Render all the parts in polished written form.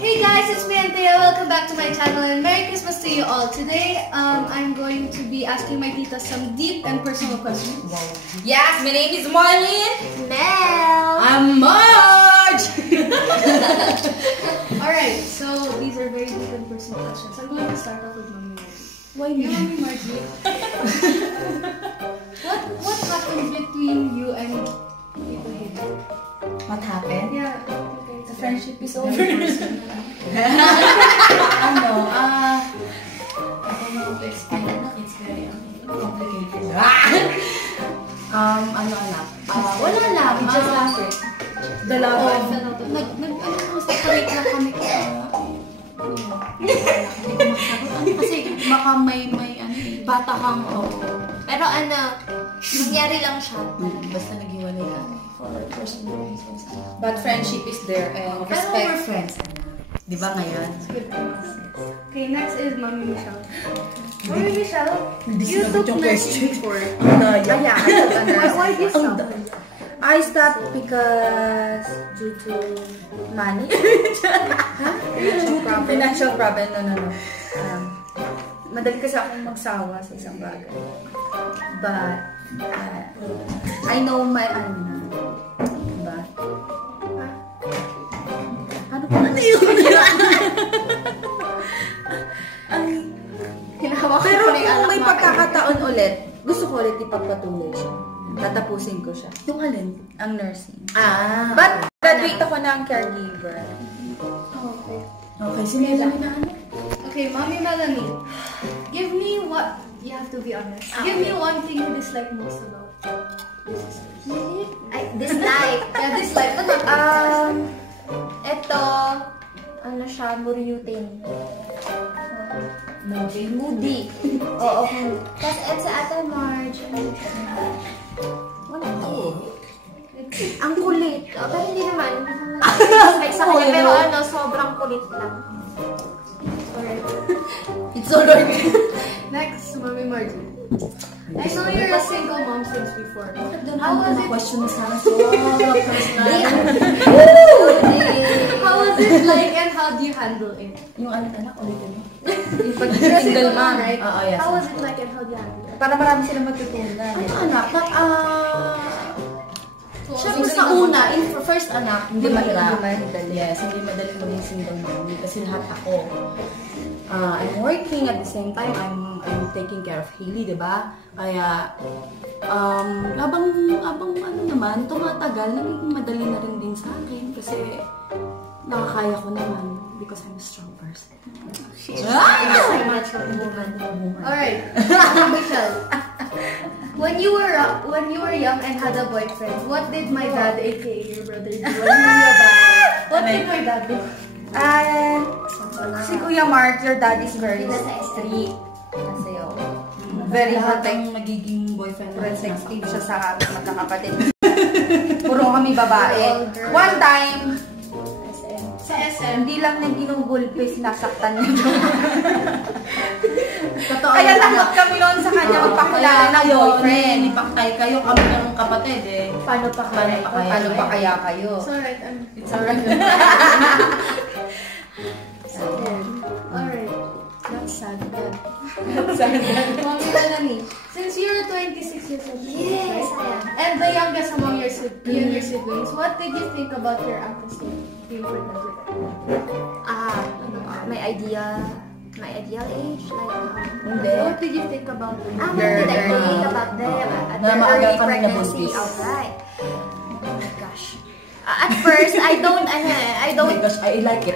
Hey guys, it's me Anthea. Welcome back to my channel and Merry Christmas to you all. Today, I'm going to be asking my tita some deep and personal questions. Yes, my name is Marlene. Mel. I'm Marge. Alright, so these are very deep and personal questions. I'm going to start off with Mommy Margie. Why me? Mommy Margie. What happened between you and Tito Hilda? What happened? Yeah. The friendship is over. I don't know how to explain it. It's very complicated. Wala lang. We just laughed it. Nag-separate na kami kasi baka may bata kang Pero nangyari lang siya. basta nag-iwalay kami for personal reasons. But friendship is there and Pero we're respect. friends. Di ba ngayon? Okay, next is Mommy Michelle. Mommy Michelle, you sinagot took yung nursing before. I took a nurse. Why did you stop? I stopped because due to money. Financial problem. No. Madali kasi akong magsawa sa isang bagay. But, I know my, diba? Ano pa na yun? Pero kung may pagkakataon ulit, gusto ko ulit ipagpatuloy siya. Tatapusin ko siya. Yung alin? Ang nursing. But, But, graduate ako ng caregiver. Okay. okay, sinila na Okay, Mommy Melanie, give me what, you have to be honest, give me one thing you dislike most about your sisters. I dislike. Yeah, dislike, but not Ito, siya, buryutin. Moody. Oo. Kasi sa Ate Marge, wala. Ang kulit. Pero hindi naman. Like sa kanya, pero sobrang kulit lang. It's alright. Next, Mommy Margie. I know you're a single mom since before. How was it? Question sa How was it like and how do you handle it? Yung anak ulitin mo. Yung You're a pag-single single mom. mom, right? Oo, yes. How was it like and how do you handle it? Para marami silang matutunan. Ano anak? Siyempre sa una, first anak, hindi mahirap. Yes, hindi madali maging single mommy kasi lahat ako. I'm working at the same time, I'm taking care of Hailey, di ba? Kaya, habang naman, tumatagal, naging madali na rin din sa akin kasi nakakaya ko naman because I'm a strong person. Alright, Michelle. When you were young and had a boyfriend, what did my dad, aka your brother, do? What did my dad do? Si Kuya Mark, your dad is very strict. Kasi very hot Ang magiging boyfriend na protective siya sa magkakapatid. Puro kami babae. One time, Sa SM. hindi lang na ginugulpi, sinasaktan niya. Totoo. Kaya tanggap kami noon sa kanya magpakilala ng boyfriend. Ipaktay kayo, kami ng kapatid eh. Paano pa kaya? Paano pa kaya kayo? It's alright. It's alright. Alright. That's sad. Mommy Melanie, since you're 26 years old, Yes, I am. and the youngest among your siblings, what did you think about your uncle's being pregnant with her? My ideal age, like, Hindi. What did you think about them? what did I think about them at Na their maaga early kami pregnancy? nabuntis. Alright. Oh my gosh. At first, I don't, Oh my gosh, I like it.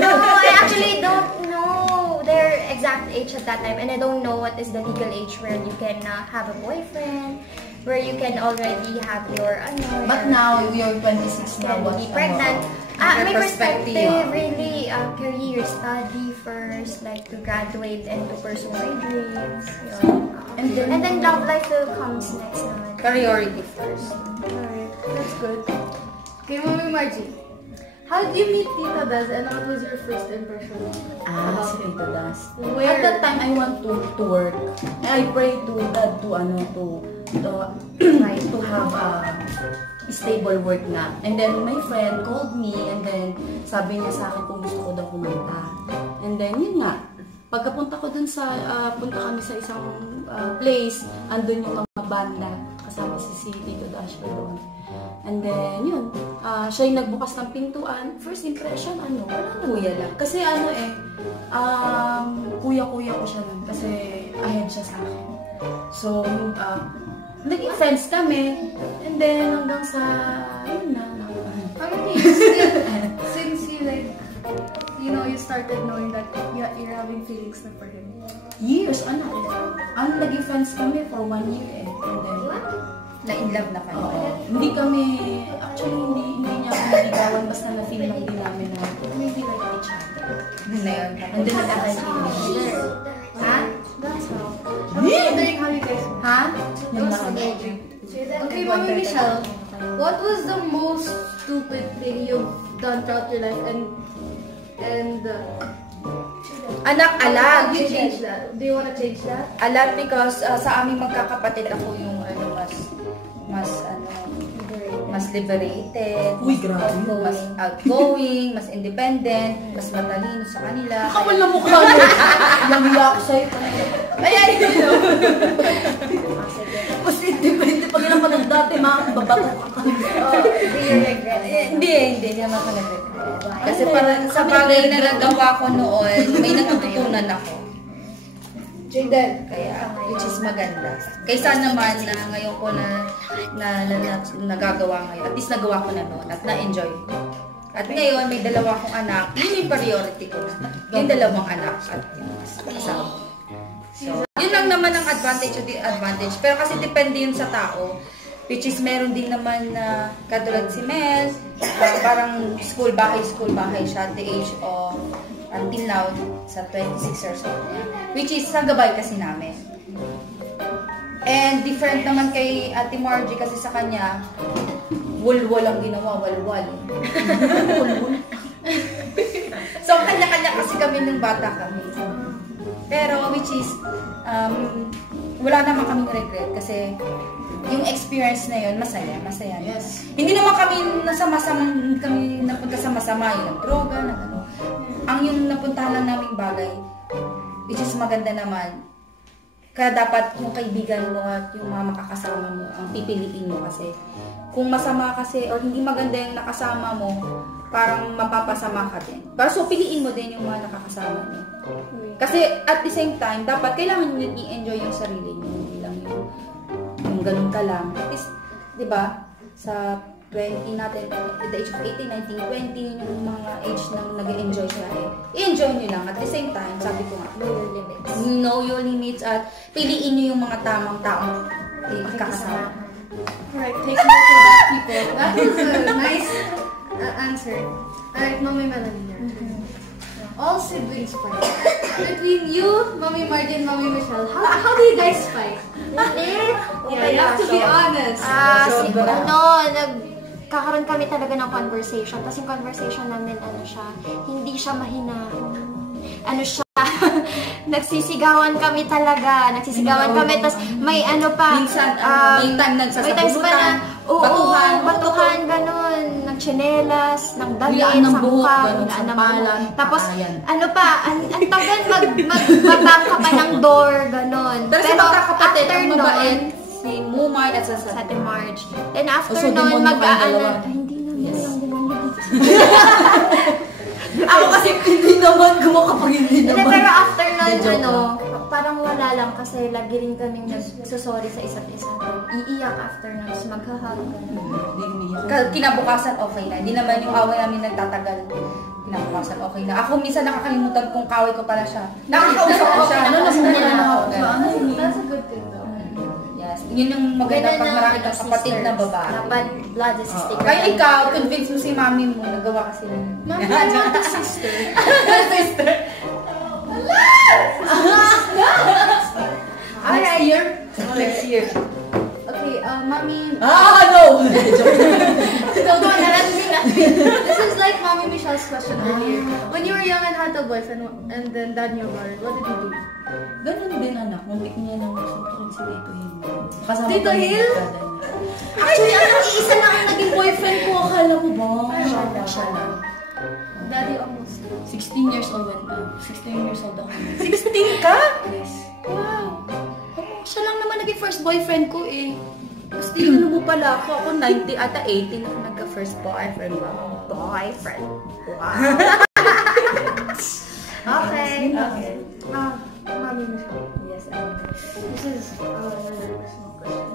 no, I actually don't know their exact age at that time, and I don't know what is the legal age where you can have a boyfriend, where you can already have your, But now, you're 26 now. can What be pregnant. Your My perspective, perspective. really, career, study first, like to graduate and to pursue my dreams. Yun. And then love life will comes next naman. Priority first. Alright, that's good. Okay, Mommy Margie, how did you meet Tita Daz and what was your first impression? Si Tita Das. Where? At that time, I want to work. I pray to God to have stable work na. And then my friend called me and then sabi niya sa akin kung gusto ko daw kumanta. And then yun nga, pagkapunta ko dun sa, punta kami sa isang place, andun yung mga banda, kasama si Tito Dasher doon. And then, yun, siya yung nagbukas ng pintuan. First impression, wala na. Kuya lang. Kasi kuya-kuya ko siya nun. Kasi ahead siya sa akin. So, naging friends kami. And then, hanggang sa, yun na. Okay, since you like, you started knowing that you're having feelings na for him. Years, naging friends kami for 1 year eh. And then, Na-in-love na kayo. Hindi kami, actually, hindi niya ako naligawan, basta na-feel lang din namin na maybe like each other. Na yun. And then nagkakaintindihan. Ha? That's how. I was wondering how you guys... Ha? Yun lang. Okay, Mami Michelle, what was the most stupid thing you've done throughout your life and Anak-alat. How do you change that? Do you want to change that? Alat because sa aming magkakapatid ako yung mas liberated, Uy, grabe. mas outgoing, mas independent, mas matalino sa kanila. Kapal na mukha mo! Nanghiya ako sa'yo. Ayan! Mas independent pag ilang panag dati, babato ka. Hindi naman ako nag-regret. Kasi parang sa bagay na nagawa ko noon, may natututunan ako. Jaden. Kaya, which is maganda. Kaysa naman na ngayon ko na nagagawa ngayon. At least nagawa ko na noon at na-enjoy ko. At ngayon, may dalawa akong anak. Yun yung priority ko na. Yung dalawang anak at yung asawa. So, yun lang naman ang advantage o disadvantage. Pero kasi depende yun sa tao. Which is meron din naman na katulad si Mel, parang school bahay siya at the age of until now, sa 26 years old niya. Which is, sa gabay kasi namin. And different naman kay Ate Margie kasi sa kanya, wal-wal ang ginawa, wal-wal. So, kanya-kanya kasi kami nung bata kami. Pero, which is, wala naman kaming regret kasi yung experience na yun, masaya. Yes. Hindi naman kami kami napunta sa masama, yung droga, na ano. Ang yung napuntahan lang naming bagay, which is maganda naman, kaya dapat yung kaibigan mo at yung mga makakasama mo, ang pipiliin mo kasi. Kung masama kasi, or hindi maganda yung nakasama mo, parang mapapasama ka din. So, piliin mo din yung mga nakakasama mo. Kasi at the same time, dapat kailangan nyo i-enjoy yung sarili nyo. Hindi lang yung ganun ka lang. At least, di ba, sa 20 natin, at the age of 18, 19, 20, yung mga age na nag-enjoy siya i-enjoy nyo lang. At the same time, sabi ko nga, know your limits. Know your limits at piliin nyo yung mga tamang taong kakasama. Alright, take note of that, people. That was a nice answer. Alright, Mami Melanie. All siblings fight. Between you, Mami Margie, and Mami Michelle, how do you guys fight? Yeah, you have to be honest. Nagkakaroon kami talaga ng conversation. Tapos yung conversation namin, hindi siya mahinahon. Nagsisigawan kami talaga. Tapos may minsan, may time nagsasabunutan, batuhan, ganun. Ng tsinelas, ng damit, sa mukha, hulaan ng buhok. Tapos, ang tagal magbabangka pa ng door, ganun. Pero sa magkakapatid, ang mabait, si Mumay at sa Ate Marge. Then after nun, hindi naman yung gumawa. Ako kasi hindi naman kapag hindi naman. Pero after nun, parang wala lang kasi lagi rin kaming nagsusorry sa isa't isa. Iiyak after nun, tapos maghahag. Kinabukasan, okay na. Hindi naman yung away namin nagtatagal. Kinabukasan, okay na. Ako minsan nakakalimutan kung kaway ko pala siya. Nakakausap ko siya. That's a good thing though. Yes. Yun yung maganda pag marami kang kapatid na babae. Dapat blood is sticker. Kaya ikaw, convince mo si mami mo, nagawa kasi yun. Mami, I want a sister. Sister. Next year? Next year. Okay, Mami... No! This is like Mami Michelle. Michelle's question earlier. When you were young and had a boyfriend and then dad knew about it, what did you do? Ganun din anak, muntik niya nang suntukin si Tito Hill. Kasama Tito kami Hill? ng brother niya. Actually, isa lang ang naging boyfriend ko. Akala ko ba? Siya lang. Daddy almost. 16 years old ako. 16 ka? Yes. Wow. Oo, siya lang naman naging first boyfriend ko eh. Tapos tinanong mo pala ako. Ako 90 ata 18 ako nagka-first boyfriend ba? Boyfriend. Wow. Okay. Okay. Mami Michelle. Yes, This is another personal question.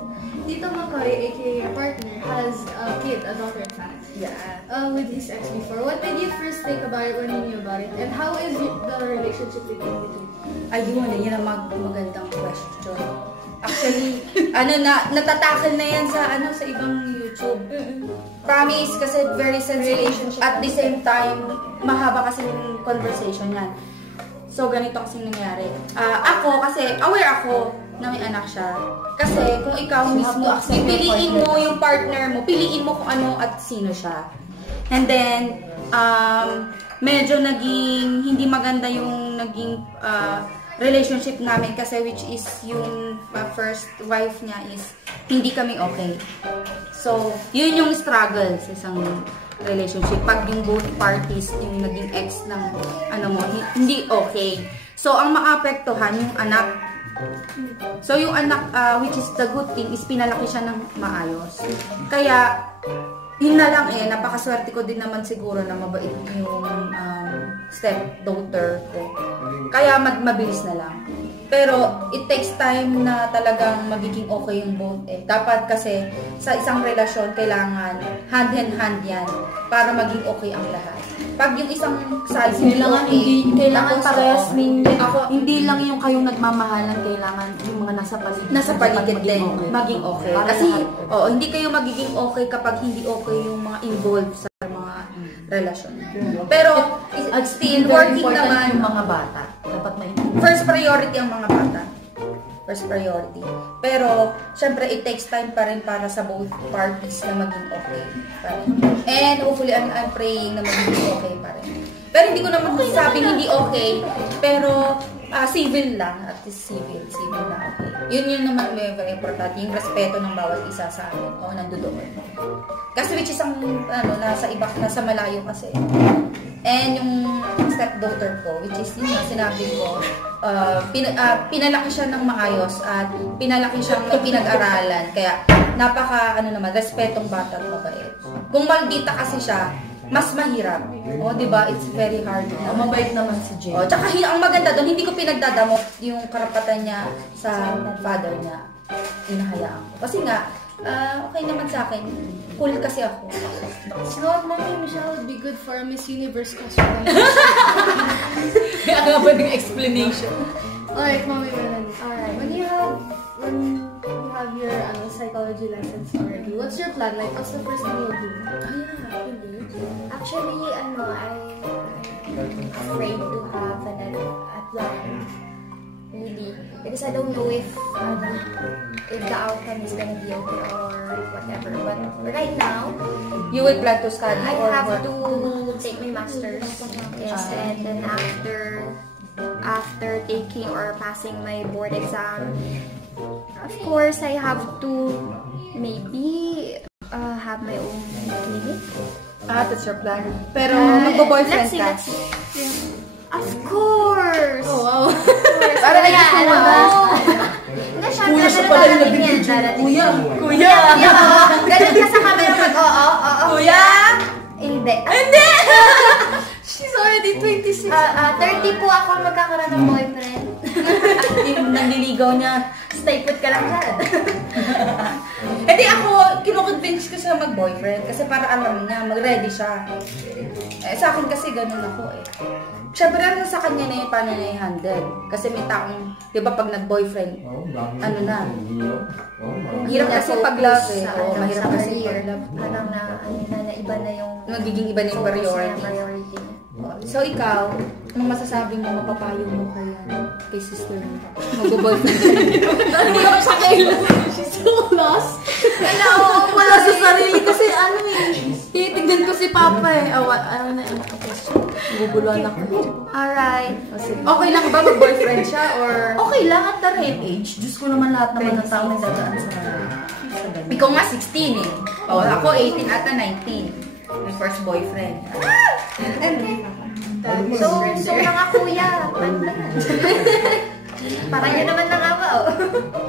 Tito McCoy, aka your partner, has a kid, a daughter in fact. Yeah. With his ex before. What did you first think about it when you knew about it? And how is the relationship between the two? Ayun, yan ang magandang question. Actually, natatakal na yan sa ibang YouTube. Promise, kasi very sensitive. At the same time, mahaba kasi yung conversation yan. So, ganito kasi nangyari. Ako, kasi aware ako na may anak siya. Kasi kung ikaw mismo, pipiliin mo yung partner mo, piliin mo kung ano at sino siya. And then, medyo naging, hindi maganda yung naging relationship namin kasi which is yung first wife niya is hindi kami okay. So, yun yung struggle sa isang relationship. Pag yung both parties, yung naging ex ng hindi okay. So, ang maapektuhan yung anak. So, yung anak, which is the good thing, is pinalaki siya ng maayos. Kaya, yun na lang napakaswerte ko din naman siguro na mabait yung stepdaughter ko. Kaya mabilis na lang. Pero it takes time na talagang magiging okay yung both Dapat kasi sa isang relasyon kailangan hand in hand yan para maging okay ang lahat. Pag yung isang side kailangan parehas ako, hindi lang yung kayong nagmamahalan, kailangan yung mga nasa paligid din maging okay. Kasi hindi kayo magiging okay kapag hindi okay yung mga involved sa mga relasyon. Pero still working naman yung mga bata. Dapat first priority ang mga bata. First priority. Pero, syempre, it takes time pa rin para sa both parties na maging okay pa rin. And hopefully, I'm praying na maging okay pa rin. Pero hindi ko naman masasabing hindi okay. Pero, civil lang. At least civil na okay. Yun naman very important. Yung respeto ng bawat isa sa amin. O, nandoon. Kasi which is ang, nasa malayo kasi. And yung stepdaughter ko, which is yun na, sinabi ko, pinalaki siya ng maayos at pinalaki siyang may pinag-aralan. Kaya, respetong bata at mabait. Kung maldita kasi siya, mas mahirap. O, diba? It's very hard. Mabait naman si Jay. O, tsaka ang maganda doon, hindi ko pinagdadamot yung karapatan niya sa father niya. Inahayaan ko. Kasi nga, okay naman sa akin. Cool kasi ako. You know what, Mommy Michelle would be good for a Miss Universe costume. Kaya nga ba yung explanation? Alright, Mommy Melanie. Alright, when you have your psychology lessons already, what's your plan? Like, what's the first thing you'll do? Actually, I'm afraid to have a plan. Really. Because I don't know if the outcome is gonna be okay or whatever. But right now, You would plan to study I or have work? to take my master's. Yes, and then after taking or passing my board exam, of course, I have to maybe have my own clinic. That's your plan. Pero magbo-boyfriend ka? Let's see. Of course! Oh, wow. Para Kuya siya pala yung nag-video. Kuya! Ganun ka sa camera mag, Kuya! Hindi. She's already 26. 30 po ako magkakaroon ng boyfriend. Nanliligaw niya. Stay put ka lang dyan. Hindi ako, kinukonvince ko siya mag-boyfriend kasi para alam niya, mag-ready siya. Sa akin kasi ganun ako Siyempre, sa kanya na yung paano niya i-handle. Kasi may taong, di ba pag nag-boyfriend, mahirap kasi pag love mahirap kasi pag love. Parang na iba na yung Magiging iba na yung priority. So, ikaw, anong masasabi mo, mapapayo mo kay sister mo? Mag-boyfriend ka. Hindi ako sa kailan. She's so lost. Wala sa sarili kasi Titignan ko si Papa eh. Ano na yung question? Guguluhan ako. Alright. Okay lang ba mag-boyfriend siya or... Okay lang at the right age. Diyos ko naman lahat naman ng tao nagdadaan sa ganun. Ikaw nga 16 eh. O, ako 18 ata 19. Yung first boyfriend. So mga kuya, ano ba yan? Parang yun naman ng ama, oh.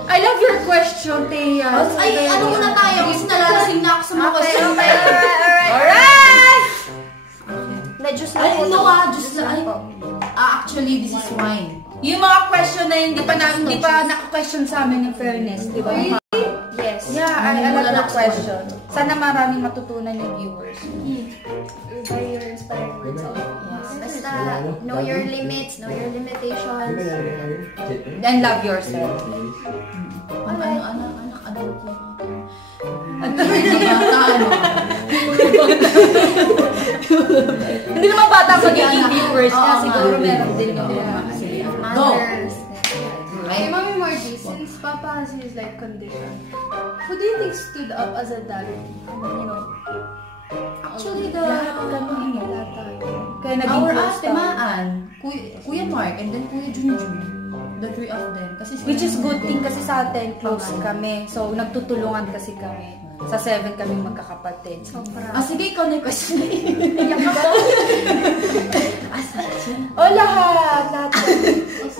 I love your question, Thea. Ay, ano muna tayo? Kasi nalalasing na ako sa mga question. Alright! Na-juice na Ay, po. no juice na. Actually, this is wine. Yung mga question na hindi pa naka-question sa amin ng fairness, di ba? Yes. Yeah, I love that question. Sana maraming matutunan yung viewers. By your inspiring words. Basta, know your limits, know your limitations. And love yourself. Hindi naman bata magiging viewers niya. Siguro meron din yung Mothers. Hey, Mommy Margie, since Papa has his like condition, who do you think stood up as a dad? You know, Actually, Lahat kami, lahat tayo. Kaya naging our close ate tayo. Maan, Kuya Mark, and then Kuya Junjun. The three of them. Kasi Which is good thing kasi sa atin, close kami. So, nagtutulungan kasi kami. Sa 7 kami magkakapatid. sige, ikaw na yung question. O, lahat.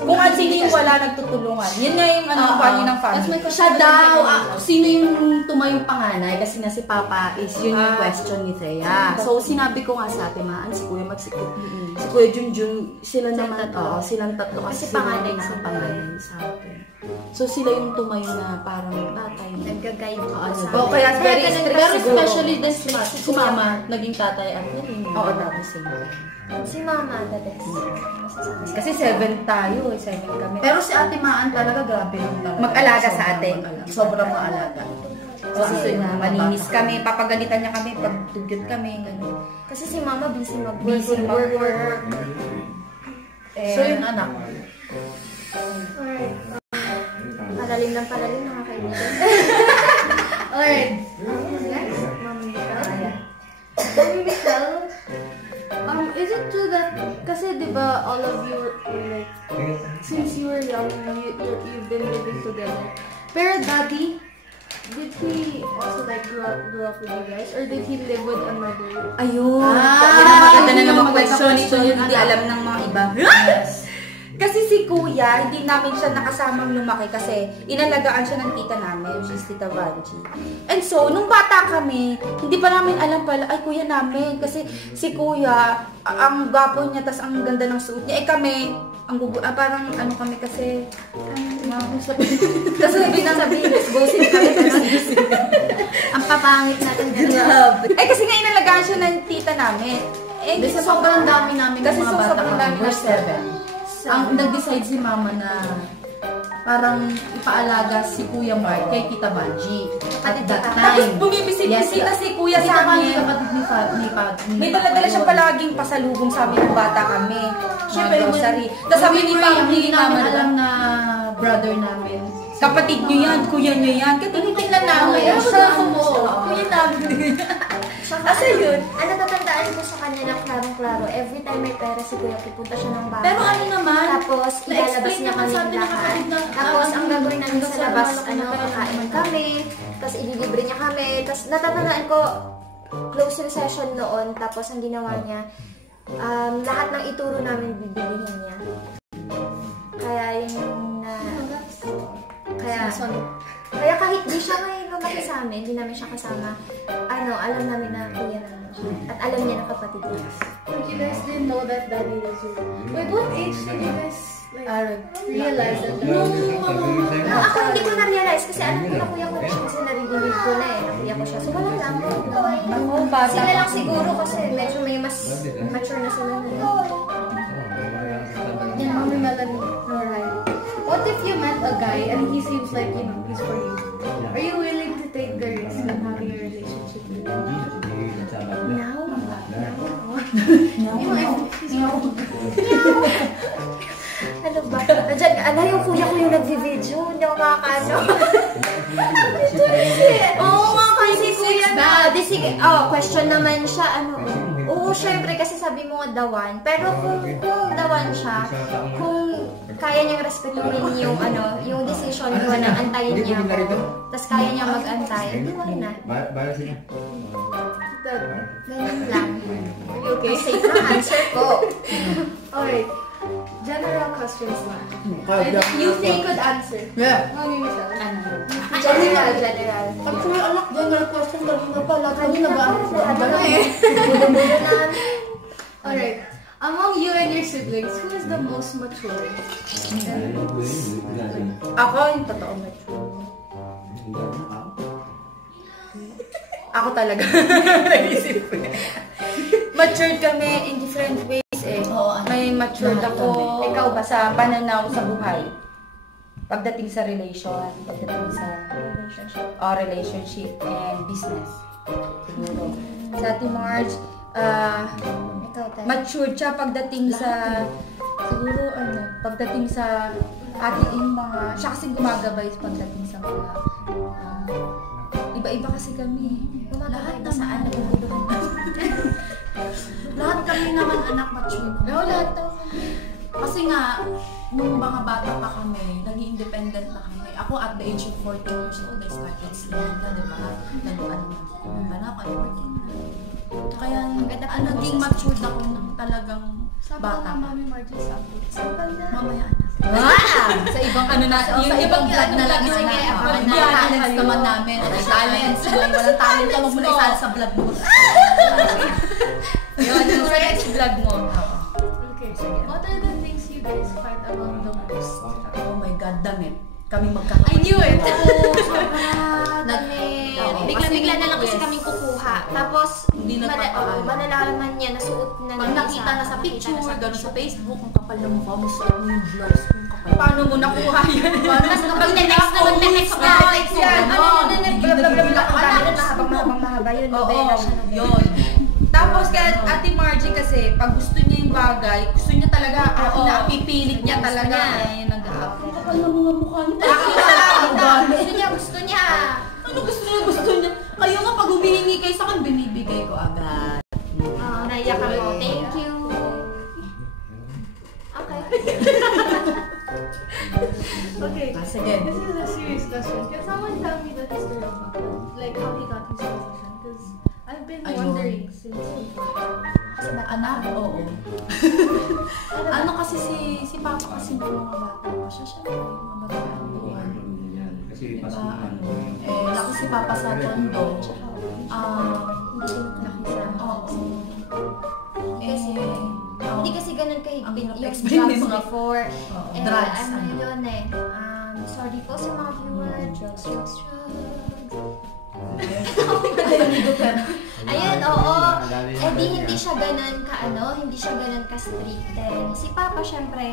Kung at sino yung wala nagtutulungan. Yun nga yung value ng family. Siya daw, sino yung tumayong panganay? Kasi nga si Papa is yun yung question ni Thea. So, sinabi ko nga sa ate Maan, si Kuya Mag, si Kuya Junjun, sila naman, silang tatlo kasi panganay sila sila. panganay sa atin. So, sila yung tumayo na parang tatay. Nag-guide ko sa O, kaya very strict Pero siguro. especially si Mama, naging tatay at rin. Oo, dati same. Si Mama, the best. Kasi 7 tayo, 7 kami. Pero si Ate Maan talaga, grabe yung talaga. Mag-alaga sa atin. Sobrang maalaga. Kasi malinis kami, papagalitan niya kami pag dugyot kami, gano'n. Kasi si Mama busy Busy mag-work. So yung anak. Alright. Palalim ng palalim, mga kaibigan. Alright. Next, Mommy Michelle. Mommy Michelle, is it true that, kasi diba all of you were like, since you were young, you've been living together. Pero Daddy, did he also like grow up with you guys? Or did he live with another? Ayun. Maganda na naman maganda question. Ito question. yung hindi alam ng mga iba. Kasi si Kuya, hindi namin siya nakasamang lumaki kasi inalagaan siya ng tita namin, which is Tita Vanji. And so, nung bata kami, hindi pa namin alam pala, ay Kuya namin. Kasi si Kuya, ang gwapo niya, tas ang ganda ng suot niya. Eh kami, parang ano kami kasi, tapos sabihin, bossing kami. Ang papangit natin. Eh kasi nga inalagaan siya ng tita namin. Eh, Kasi sobrang dami namin Kasi mga bata sobrang dami kami. na 7. Ang nag-decide si Mama na parang ipaalaga si Kuya Mark kay Tita Banji. At that Tapos time. bumibisit-bisita si Kuya sa Banji, amin. kapatid ni May dala-dala siyang palaging pasalubong sa amin ng bata kami. Siyempre, Grocery. Tapos sabi ni Pam, hindi namin Mama, alam na brother namin. kapatid niyo yan, kuya niyo yan. Kaya tinitingnan namin. Kaya siya mo. Kuya namin. Kasi yun, ang natatandaan ko sa kanya na klarong-klaro, every time may pera si Kuya, pupunta siya ng bahay. Pero ano naman, Tapos, ilalabas niya kami naman sa atin lahat. nakakatid na, Tapos, ang gagawin namin sa labas, ano, kakain kami. Tapos, ililibre niya kami. Tapos, natatandaan ko, closing session noon. Tapos, ang ginawa niya, lahat ng ituro namin bibilihin niya. Kaya yung kaya kahit di siya ngayon lumaki sa amin, hindi namin siya kasama, alam namin na kuya namin siya. At alam niya na kapatid niya. You guys didn't know that Daddy was your... Wait, what age did you guys like, realize that Daddy was your... Ako hindi ko na-realize kasi alam ko na kuya ko na siya kasi narinig ko na na kuya ko siya. So wala lang. Ako, bata. Sila lang siguro kasi medyo may mas mature na sila na. Yeah, Mommy Melanie. Alright. What if you met a guy and he seems like, you know, he's for you? Are you willing to take the risk of having a relationship with him? No. Ano ba? Nandiyan, yung kuya ko yung nag-video. Hindi ako makakano. Oo, mga kasi kuya na. Sige. Question naman siya. Oo, syempre, kasi sabi mo nga dawan. Pero kung dawan siya, kung kaya niyang respetuhin yung decision ko na antayin niya ako, tapos kaya niya mag-antay, hindi mo na. Ganyan lang. Okay. Safe na answer ko. Alright. General questions lang. You think could answer. Yeah. Mami Michelle. General. Actually, anak, general question kanina pa. Kanina ba? Alright. Among you and your siblings, who is the most mature? Ako yung totoo mature. Ako talaga. Naisip ko. Matured kami in different ways eh. May matured ako. Ikaw ba sa pananaw sa buhay? Pagdating sa relation, pagdating sa relationship and business. Siguro. Sa Ate Marge, matured siya pagdating sa pagdating sa ating mga, siya kasi gumagabay pagdating sa mga iba-iba kasi kami. Lahat naman. Lahat kami naman anak mature. No, lahat daw kami. Kasi nga, nung mga bata pa kami, naging independent na kami. Ako at the age of 14 years old, I started sleeping na, di ba? Anak, I'm working na. Kaya naging matured ako nung talagang bata pa. Mami Margie Sabot. Mamaya anak. Sa ibang Yung ibang vlog na lang Sige, Walang talents naman namin. Talents. Walang talent ka, huwag mo na isali sa vlog mo. Yun, yung next vlog mo. Okay. What are the things you guys fight about the most? Oh my God, damit. Kami magkakapatid. I knew it! Bigla-bigla na lang kasi kaming kukuha. Tapos, Hindi nagpapaalam. malalaman niya, nasuot na Pag nakita na sa picture, gano'n sa Facebook, kung kapal na mukha mo, suot mo yung blouse, kung kapal. Paano mo nakuha yan? Tapos mag-next na. Habang mahaba yun. Oo, yun. Tapos kaya Ate Margie kasi, pag gusto niya yung bagay, gusto niya talaga, pipilit niya talaga. Kung kapal na mga mukha niya. Gusto niya. Ano gusto niya? Kayo nga, pag humihingi kayo sa akin, binibigay ko agad. Naiyak ako. Thank you. Okay. Okay. Sige. This is a serious question. Can someone tell me the history of Papa? Like how he got his position? Because I've been wondering since before. Anak, oo. Ano kasi si Papa kasi ng mga bata pa siya. Siyempre, yung mga bata doon. Laki si Papa sa Tondo. Hindi kasi ganun kahigpit yung explain drugs mo mga before. drugs, Yun eh. Sorry po sa mga viewer. Drugs. Ayun, oo. Hindi siya ganun hindi siya ganun ka-strict din. Si Papa, syempre,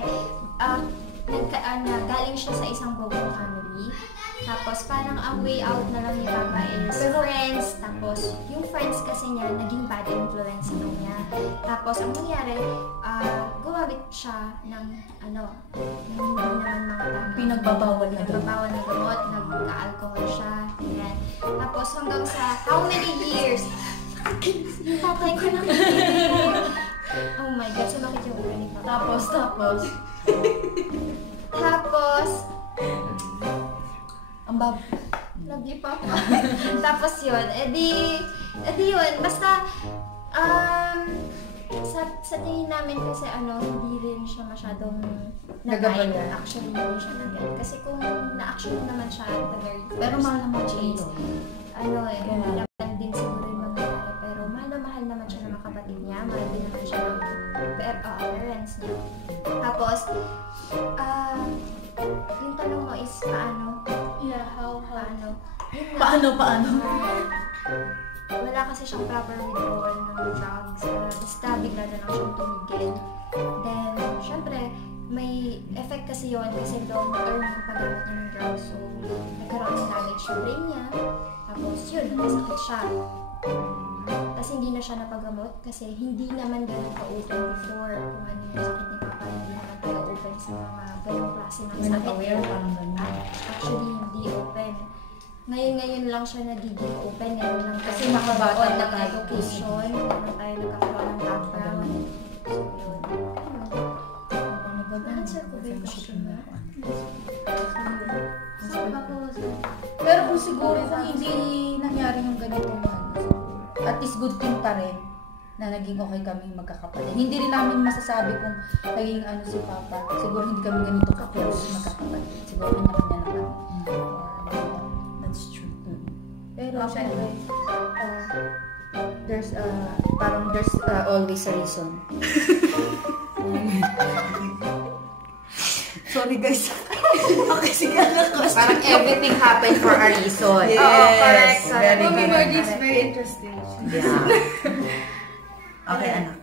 galing siya sa isang broken family. Tapos parang ang way out na lang ni Papa is friends. Tapos yung friends kasi niya, naging bad influence sa kanya. Tapos ang nangyari, gumamit siya ng hindi naman mga tama. Pinagbabawal na gamot, nag-alcohol siya. Yan. Tapos hanggang sa how many years? Yung tatay ko na oh my God, so bakit yung ulo ni Papa? Tapos, ang bab... nag-ipap. Tapos yun, edi yun, basta, sa tingin namin kasi hindi rin siya masyadong nag-guide. Actually, hindi siya nag-guide. Kasi kung na-action naman siya at the very first. Pero mahal naman siya. Hindi naman din siguro yung mangyayari. Pero mahal naman siya ng mga kapatid niya. Mahal din naman siya ng parents niya. Tapos, yung tanong mo is paano? Yeah, how? Paano? Wala kasi siyang proper withdrawal ng drugs. Basta bigla na lang siyang tumigil. Then, syempre, may effect kasi yun kasi long term yung paggamit niya ng drugs. So, nagkaroon ng damage yung brain niya. Tapos yun, nagkasakit siya. Tapos hindi na siya napagamot kasi hindi naman ganun ka-open before kung ano yung sakit ni Papa. Hindi naman tayo open sa mga ganung klase ng sakit. Aware parang ganun. Actually, hindi open. Ngayon lang siya nagiging open. Ngayon lang Kasi makabata na ng tayo. education. Ngayon lang tayo nagkakaroon ng background. So, yun. Na-answer ko ba yung question na? Pero kung siguro kung hindi nangyari yung ganito at least good thing pa rin na naging okay kami magkakapatid. Hindi rin namin masasabi kung naging ano si Papa. Siguro hindi kami ganito ka-close magkakapatid. Siguro kanya-kanya na kami. That's true. Pero Okay. syempre, There's there's always a reason. Sorry guys. Okay, sige anak ko. Parang everything happened for a reason. Yes. Oo, correct. Very Mommy good. Margie is very interesting. Yeah. Okay, anak.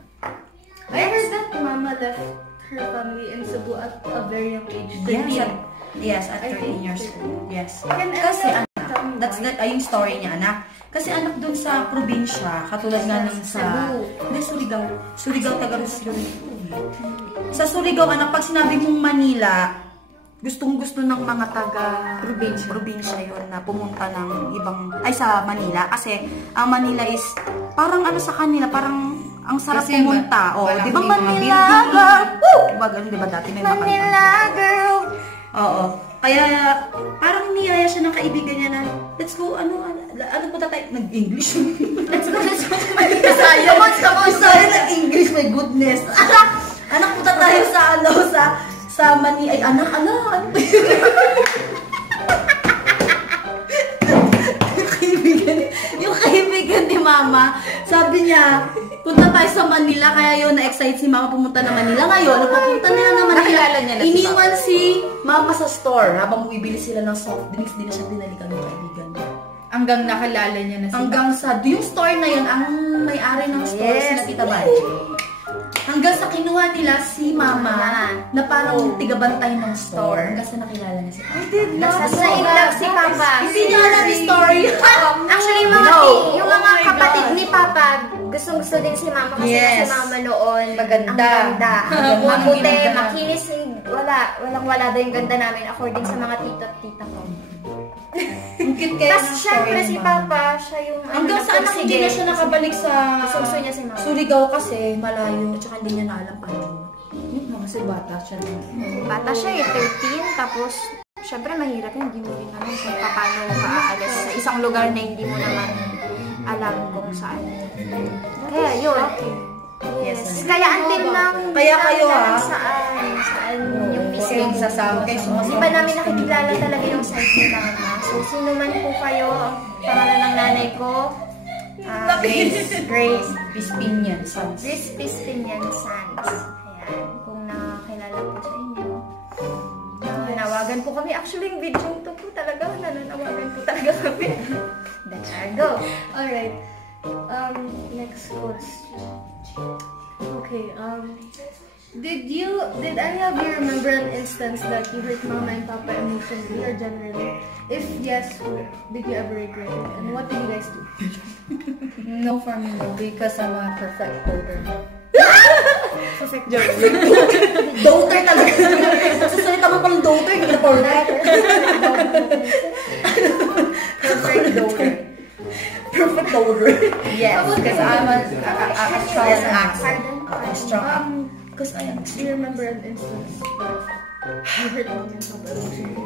I heard that Mama left her family in Cebu at a very young age. 13. Yes, at I 13 think years 13. old. Yes. Can Kasi Ella anak, tell me that's why? yung story niya, anak. Kasi anak dun sa probinsya, katulad nga ng sa... Cebu. Hindi, Surigao. Surigao, Tagalog. Sa Surigao, anak, pag sinabi mong Manila, gustong-gusto ng mga probinsya yun na pumunta ng ibang, sa Manila. Kasi ang Manila is, parang ano sa kanila, parang ang sarap Kasi pumunta. O, di ba malaking mga Manila building. girl? Woo! Diba ganun, di ba dati may mga Manila girl! Oo. Kaya, parang niyaya siya ng kaibigan niya na, let's go, ano punta tayo? Nag-English. Let's go. Bisaya. Bisaya nag-English, my goodness. Anak, punta tayo sa Manila. Ay, anak. Ano ba yun? yung kaibigan ni Mama, sabi niya, punta tayo sa Manila, kaya yun, na-excite si Mama pumunta na Manila. Ngayon, napapunta na yan na Manila. Nakilala niya na si Iniwan si Mama sa store. Habang bumibili sila ng soft drinks, di na siya dinalikan ng kaibigan niya. Hanggang nakilala niya na si Hanggang sa, yung store na yun, ang may-ari ng store na Tita Baji. Hanggang sa kinuha nila si Mama na parang tigabantay ng store. Hanggang sa nakilala niya si Papa. Nasa in love si Papa. Hindi niya alam yung story. Actually, yung mga kapatid ni Papa, gustong-gusto din si Mama kasi Yes. si Mama noon, Maganda. ang ganda. Maganda. Maputi, Maganda. makinis, walang-wala daw yung ganda namin according sa mga tito at tita ko. Ang cute kaya Tapos ng syempre story si ni Mama. Papa, siya yung Hanggang sa anak, hindi na siya nakabalik sa Gusto niya si Mama. Surigao kasi malayo, tsaka hindi niya na alam paano. Yun na kasi bata siya na. Bata siya 13, tapos syempre mahirap yun, hindi mo rin alam kung paano ka aalis sa isang lugar na hindi mo naman alam kung saan. Kaya yun. Yes. Kaya until now, hindi Kaya namin kayo, alam ha? saan yung Kayo mismo. sasama kayo. Hindi ba namin nakikilala talaga yung side ni Mama? So, sino man po kayo, ang pangalan ng nanay ko, Grace Pispinian, sons. Grace Pistinian Sands. Ayan, kung nakakilala po sa inyo. Nanawagan po kami. Actually, yung video to po talaga, nananawagan po talaga kami. There, go. Alright. Next question. Okay, did any of you remember an instance that you hurt Mama and Papa emotionally or generally? If yes, did you ever regret it? And what did you guys do? No for me, no, because I'm a perfect holder. Perfect. Daughter talaga. Sasalita mo pang daughter, hindi na portrait. Perfect holder. Perfect daughter. Yes, because I'm a strong axe. Pardon? Strong. Because I am Do you remember an instance that you hurt Mama and Papa emotionally?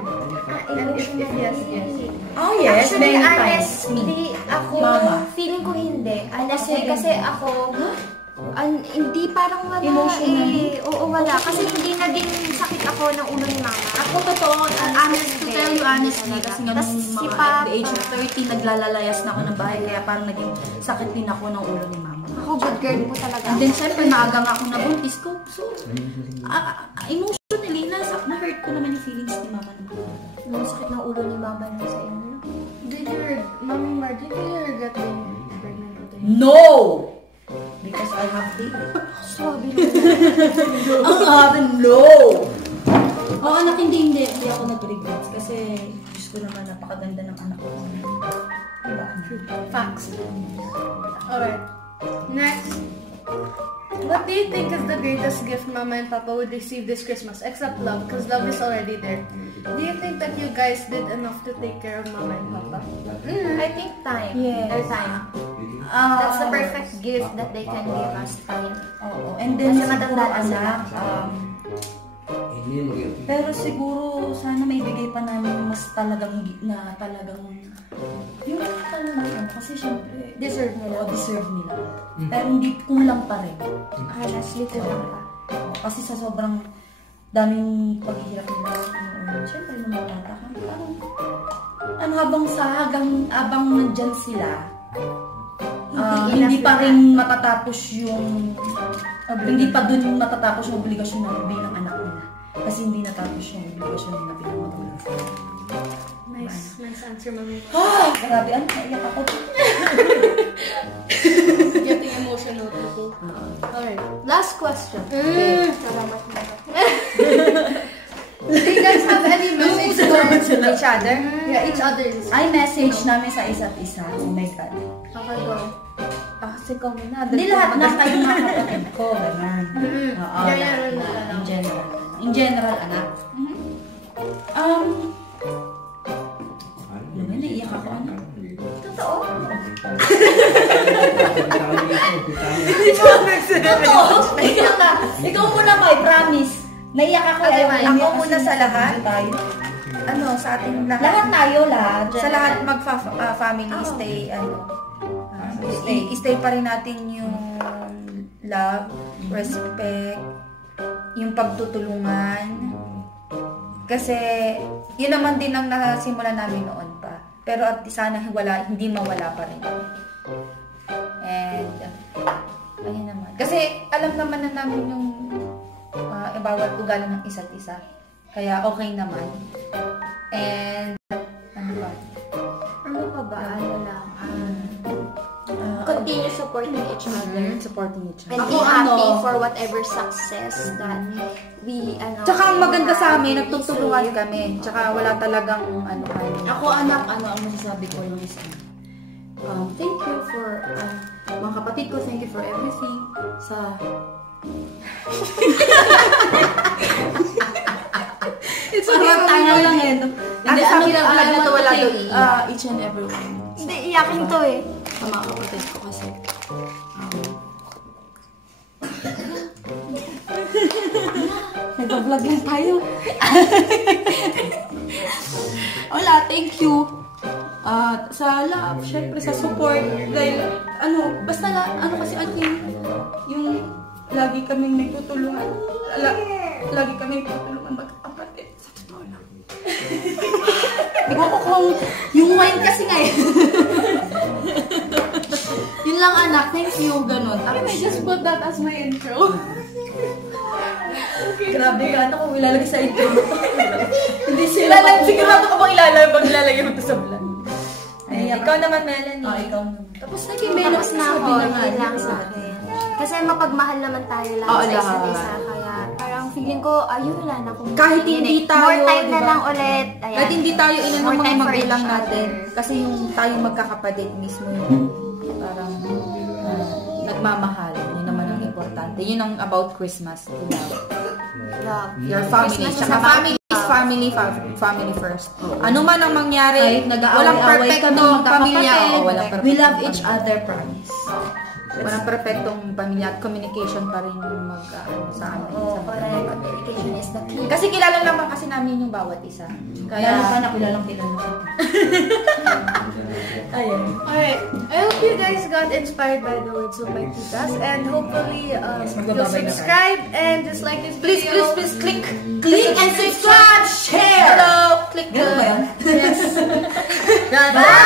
And if yes, yes. Oh yes, Actually, many times. honestly, ako, Mama. feeling ko hindi. Honestly, kasi ako, hindi parang wala Emotionally? Oo, wala. Kasi hindi naging sakit ako ng ulo ni Mama. Ako totoo, honest to tell you honestly, kasi nga Tas nung si mga Papa. at the age of 30, naglalalayas na ako ng bahay, kaya parang naging sakit din ako ng ulo ni Mama. Ako, good girl po talaga. And then, syempre, maaga nga akong nabuntis ko. So, emotionally, na-hurt ko naman yung feelings ni Mama naman. Yung sakit ng ulo ni Mama nun sa inyo. Mommy Margie, do you regret being pregnant with him? No! Because I have baby. Swabe No! Oo, anak, hindi ako nag-regret. Kasi, Diyos ko naman, napakaganda ng anak ko. Diba? Facts. Alright. Next. What do you think is the greatest gift Mama and Papa would receive this Christmas, except love? Because love is already there. Do you think that you guys did enough to take care of Mama and Papa? I think time. Yes. Their time. That's the perfect gift that they can give us, time. Oo. And then, Kasi siguro, matanda na sila. anak, pero siguro, sana may bigay pa namin mas talagang, yung talagang, kasi syempre, Deserve nila. deserve nila. Pero hindi kulang pa rin. Honestly, kulang pa. Kasi sa sobrang daming paghihirap nila, syempre, nung bata kami, parang, habang nandyan sila, hindi pa rin matatapos yung hindi pa dun matatapos yung obligasyon namin bilang anak nila. Kasi hindi natapos yung obligasyon nila bilang magulang. Nice answer, Mami. Grabe, naiyak ako. Getting emotional people. Alright, last question. Salamat na. Do you guys have any message towards Each other? Yeah, each other. Ay, message namin sa isa't isa. Oh my God. Okay, go. Kasi ikaw muna. Hindi lahat na kayo mga kapatid ko. Ganun. Oo, General na lahat. lang. In general. In general, anak. Naman, naiyak ako, anak. Totoo? Totoo? Naiyak ka. Ikaw muna, May, promise. Naiyak ako. Okay, May. Ako Ako muna sa lahat? Tayo. Ano, sa ating lahat? Lahat tayo, lahat. Sa lahat family stay, stay pa rin natin yung love, respect, yung pagtutulungan. Kasi, yun naman din ang nasimulan namin noon pa. Pero at sana hindi mawala pa rin. And, ayun naman. Kasi, alam naman na namin yung bawat ugali ng isa't isa. Kaya, okay naman. And, ano ba? Ano pa ba? Ano lang? Continue supporting each other. Supporting each other. And be happy for whatever success that we, Tsaka ang maganda sa amin, nagtutulungan kami. Tsaka wala talagang kami. Ako, anak, ang masasabi ko lang is, thank you for, mga kapatid ko, thank you for everything. It's okay. Tayo lang eh. Ate, sa akin lang na to, wala doon. Each and every one. Hindi, iyakin to eh. Sa mga kapatid ko kasi. Nag-vlog lang tayo. Wala, thank you. Sa love, syempre sa support. Dahil, basta kasi yung lagi kaming nagtutulungan. Lagi kaming nagtutulungan magkakapatid. Sa totoo lang. Iwan ko kung yung wine kasi ngayon. Yun lang anak, thank you, ganun. Can I just put that as my intro? Grabe ka, ano kung ilalagay sa intro. Hindi sila. Sigurado ka bang ilalagay mo ito sa vlog? Ay, ikaw naman, Melanie. Ikaw. Tapos naging menos na ako. Yun lang sa akin. Kasi mapagmahal naman tayo lang sa isa't isa. Kaya parang feeling ko, ayun wala na kung Kahit hindi tayo, more time na diba? lang ulit. Ayan. Kahit hindi tayo ilan ng More mga time for magulang each natin. other. Kasi yung tayong magkakapatid mismo yung parang nagmamahal. Yun naman ang importante. Yun ang about Christmas. Love. Your family. Christmas is Tsaka about family is family first. Ano man ang mangyari, Kahit nag-aaway-away walang perfectong kami pamilya. magkakapatid. Oo, walang perfectong We love each other, promise. Walang perfectong pamilya at communication pa rin yung sa amin. Oo, sa correct. mga Communication is the key. Kasi kilala naman kasi namin yung bawat isa. Kaya ka Kaya, na, kilalang kilala ko. ayun. Alright, I hope you guys got inspired by the words of my titas, and hopefully you'll subscribe and just like this video. Please, click Click and subscribe, share! Hello! Click Ganun ba yan? Yes. Bye!